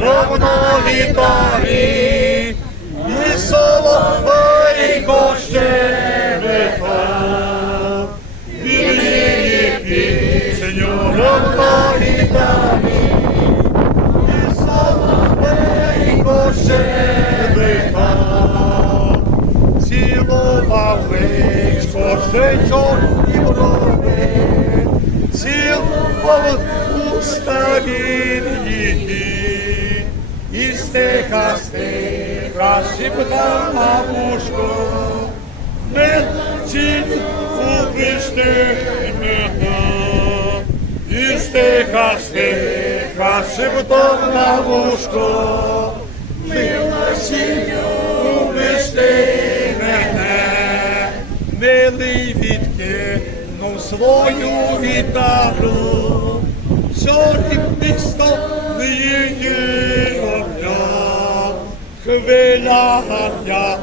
равно вітарі, і соловейко щебета, вільні пісню равно вітарі, і соловейко щебета, цілував личко ще чорні брови, цілував уста її, і стиха стиха шептав на вушко, не вчить убишти мене. І стиха стиха шептав на вушко, милості любиш ти мене, милий відкинув свою гітару, зорі хвиля гарня,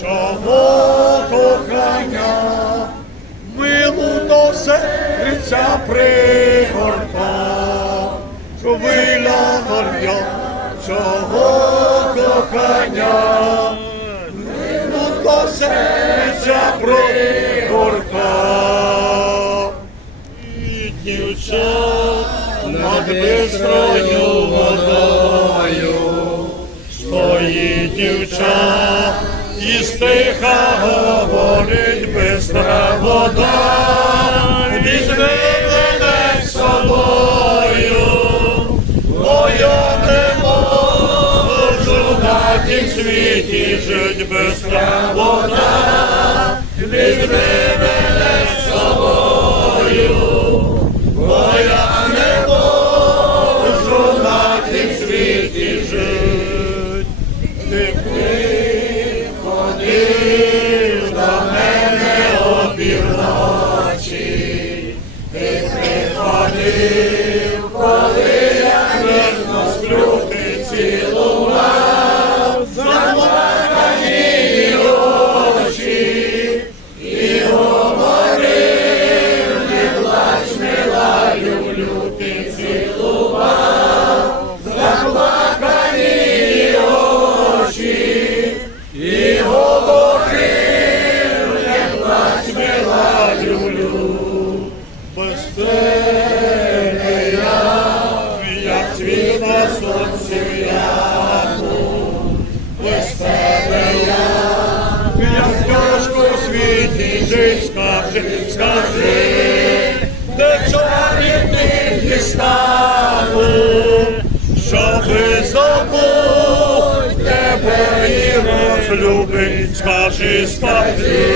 чого кохання, милу до серця пригортав, хвиля гарня, чого кохання, милу до серця пригортав. І дівчат над бистрою водою дівчат, і стиха говорить бистра вода, візьми мене з собою, бо я не можу на тім світі жить бистра вода, візьми коли жить, скажи, скажи, де чорні ти стану, щоби забудь тебе і розлюбить, скажи, скажи,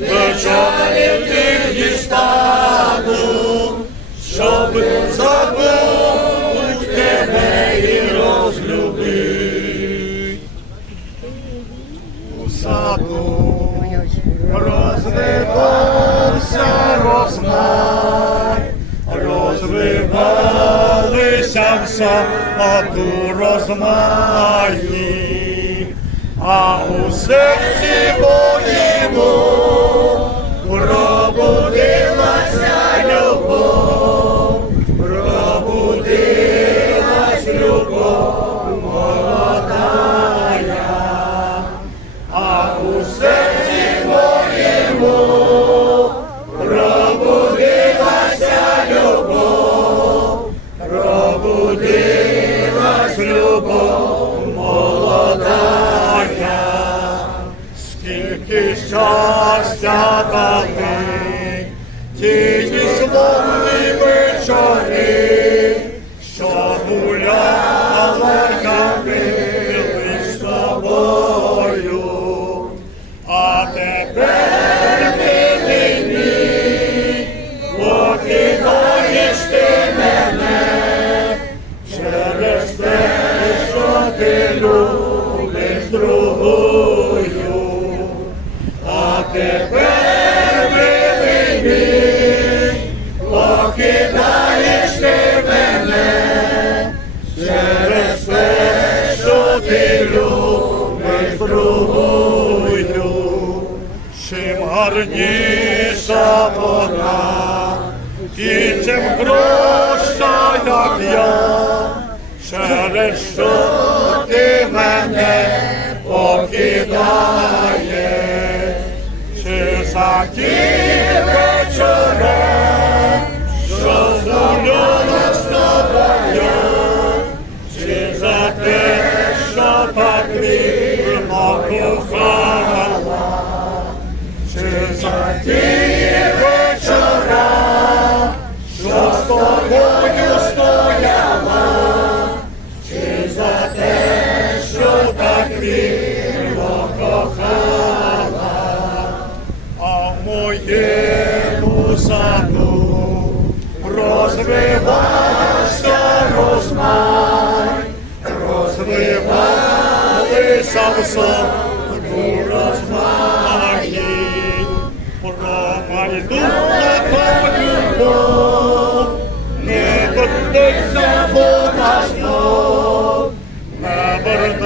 де чорні ти стану, щоб забудь тебе і розлюбить. У саду розвивався розмай, розвивалися в саду розмаї, а у серці любов молодая, скільки щастя дали, тіні тепер милий мій, ти мене через ти любиш другою. Чим гарніша вона, і чим краща, як я, через що ти мене покидаєш, ті вечора, що з тобою моєму саду. Розвивався розмай, розвивалися в саду розмаї, промайнула любов, не вернеться вона знов, не вернеться